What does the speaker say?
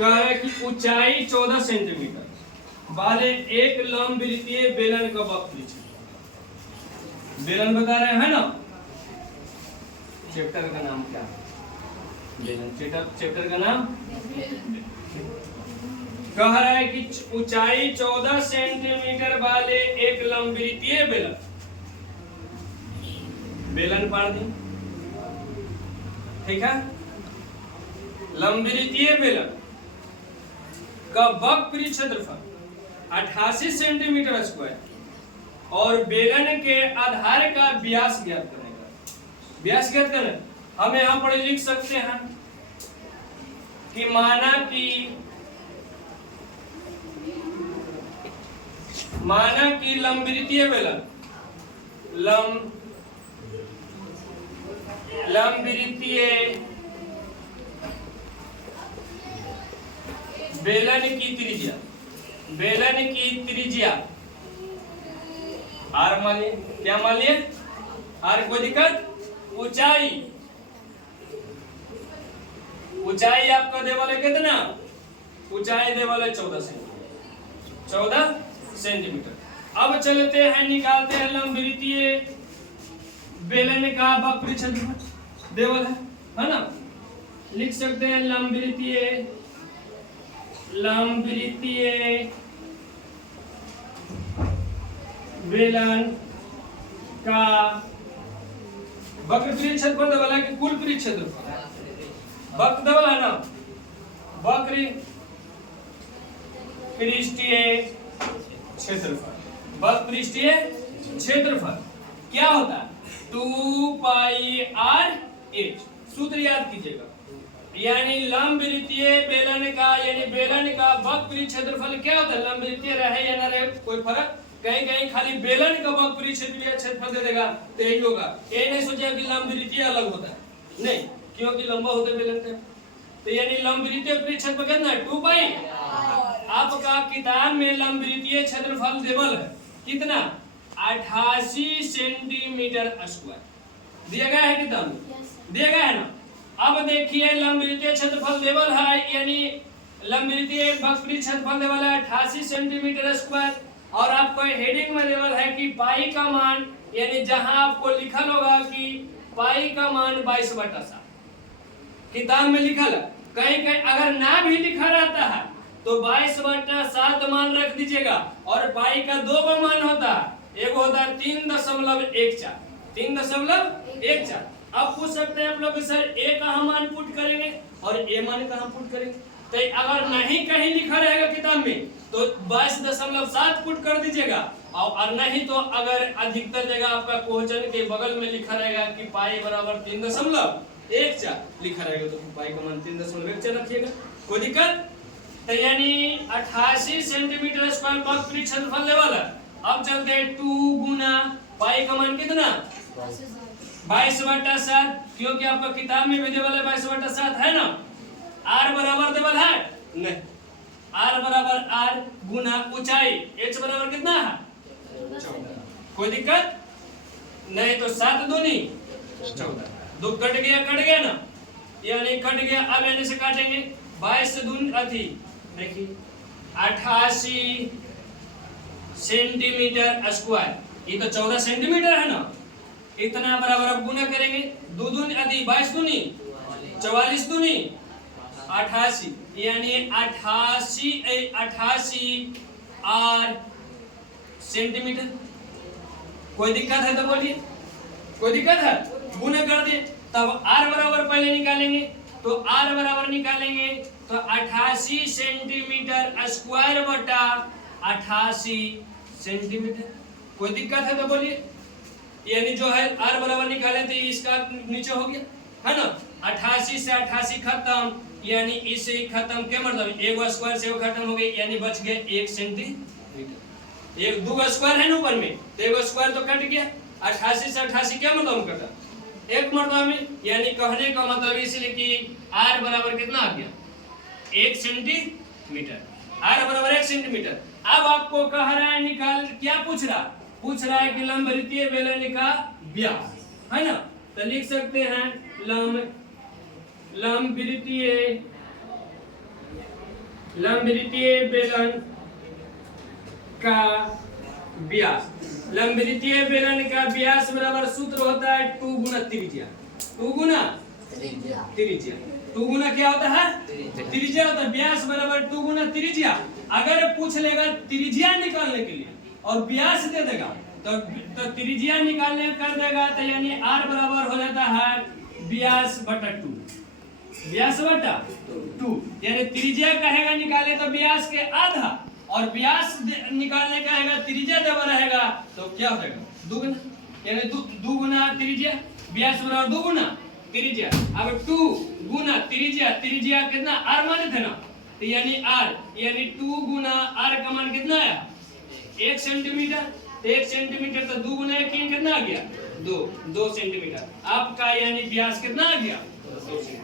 कह रहा है कि ऊंचाई 14 सेंटीमीटर वाले एक लंबवृत्तीय बेलन का वक्र क्षेत्रफल। बेलन बता रहे हैं ना, चैप्टर का नाम क्या है? बेलन। चैप्टर का नाम कह रहा है कि ऊंचाई 14 सेंटीमीटर वाले एक लंबवृत्तीय बेलन, बेलन पढ़ दी, ठीक है। लंबवृत्तीय बेलन का वक्र क्षेत्रफल 88 सेंटीमीटर स्क्वायर और बेलन के आधार का व्यास ज्ञात करने का। व्यास ज्ञात करना हम यहां पर लिख सकते हैं कि माना कि लंबवृत्तीय बेलन लंबवृत्तीय बेलन की त्रिज्या आर मान लिए, क्या मान लिए? आर, कोई दिक्कत? ऊंचाई आपका दे वाले कितना? ऊंचाई दे वाले 14 सेंटीमीटर। अब चलते हैं, निकालते हैं लंबवृत्तीय बेलन का वक्र क्षेत्रफल देवल है ना। लिख सकते हैं लंबवृत्तीय बेलन का वक्र क्षेत्रफल देवल है कि कुल क्षेत्रफल? वक्र देवल है ना, वक्र पृष्ठीय क्षेत्रफल। वक्र पृष्ठीय क्षेत्रफल क्या होता है? 2 पाई आर एच। सूत्र याद कीजिएगा, यानी लंबवृत्तीय बेलन का, यानी बेलन का वक्र क्षेत्रफल क्या होता है? लंबवृत्तीय रहे या न रहे कोई फर्क, कहीं कहीं खाली बेलन का वक्र क्षेत्रफल दे देगा तो यही होगा। ये नहीं सोचेगा कि लंबवृत्तीय अलग होता है, नहीं, क्योंकि लंबा होता है बेलन का। तो यानी लंबवृत्तीय क्षेत्रफल कितना है? 2 पाई। आपका किताब में लंबवृत्तीय क्षेत्रफल देवल है कितना? 88 सेंटीमीटर स्क्वायर दिया गया है किताब में, दिया गया है ना। अब देखिए लंबवृत्तीय क्षेत्रफल देवल है, यानी लंबवृत्तीय वक्र क्षेत्रफल देवल है 88 सेंटीमीटर स्क्वायर और आपको हेडिंग में देवल है कि पाई का मान, यानी जहां आपको लिखल होगा कि पाई का मान 22/7 किताब में लिखल है। कहीं कहीं अगर ना भी लिखा रहता है तो 22/7 मान रख दीजिएगा। और पाई का 2 मान होता है, एक होता है 3.14, 3.14। अब पूछ सकते हैं आप लोग सर ए का हम मान पुट करेंगे और ए मान का हम पुट करेंगे। तो अगर नहीं कहीं लिखा रहेगा किताब में तो 22.7 पुट कर दीजिएगा, और नहीं तो अगर अधिकतर जगह आपका क्वेश्चन के बगल में लिखा रहेगा कि पाई बराबर 3.14 लिखा रहेगा तो पाई का मान 3.14 रखिएगा, कोई दिक्कत? तो यानी 88 सेंटीमीटर स्क्वायर वक्र क्षेत्रफल लेवल है। अब चलते हैं 2 गुना पाई का मान कितना? 22/7, क्योंकि आपका किताब में भी देवल है 22/7 है ना। आर बराबर देवल है नहीं, आर बराबर आर गुना ऊंचाई एच बराबर कितना है? 14। कोई दिक्कत नहीं? तो 7 दूनी 14, 2 कट गया ना, यानी कट गया। अब यानी से काटेंगे 22 से दूनी अथी, देखिए 88 सेंटीमीटर स्क्वायर, ये तो 14 सेंटीमीटर है ना। इतना बराबर अब गुना करेंगे, 2 दूनी अति 22 दूनी 44 दूनी 88, यानी 88 आर सेंटीमीटर। कोई दिक्कत है तो बोलिए, कोई दिक्कत है? गुना कर दे, तब आर बराबर पहले निकालेंगे, तो आर बराबर निकालेंगे तो 88 सेंटीमीटर स्क्वायर बटा 88 सेंटीमीटर। कोई दिक्कत है तो बोलिए, यानी जो है आर बराबर निकाले तो इसका नीचे हो गया है ना। 88 से 88 खत्म, यानी इससे खत्म, क्या मतलब एक स्क्वायर से वो खत्म हो गई, यानी बच गए 1 सेंटीमीटर। एक 2 स्क्वायर है ना ऊपर में, तो 1 स्क्वायर तो कट गया। 88 से 88 क्या मतलब कटा? 1 मरतबा में, यानी कहने का मतलब इसलिए कि आर बराबर कितना आ गया? 1 सेंटीमीटर। आर बराबर 1 सेंटीमीटर। अब आपको कह रहा है निकाल, क्या पूछ रहा है कि लंबवृत्तीय बेलन का व्यास है ना। तो लिख सकते हैं लंबवृत्तीय लंबवृत्तीय बेलन का व्यास, लंबवृत्तीय बेलन का व्यास बराबर सूत्र होता है 2 गुना त्रिज्या, 2 गुना त्रिज्या, 2 गुना क्या होता है त्रिज्या होता है, व्यास बराबर 2 गुना त्रिज्या। अगर पूछ लेगा त्रिज्या निकालने के लिए और व्यास दे देगा तो त्रिज्या निकालने कर देगा तो यानी r बराबर हो जाता है व्यास बटा 2, व्यास बटा 2, यानी त्रिज्या कहेगा निकाले तो व्यास के आधा और व्यास निकालने का है त्रिज्या देवा रहेगा तो क्या हो जाएगा 2 गुना, यानी 2 गुना त्रिज्या, व्यास बराबर 2 गुना त्रिज्या। अब 2 गुना त्रिज्या, त्रिज्या कितना r माने थे ना, तो यानी r, यानी 2 गुना r का मान कितना आया 1 सेंटीमीटर, तो 1 सेंटीमीटर तो 2 गुना 1 कितना आ गया 2 सेंटीमीटर। आपका यानी व्यास कितना आ गया 2 सेंटीमीटर।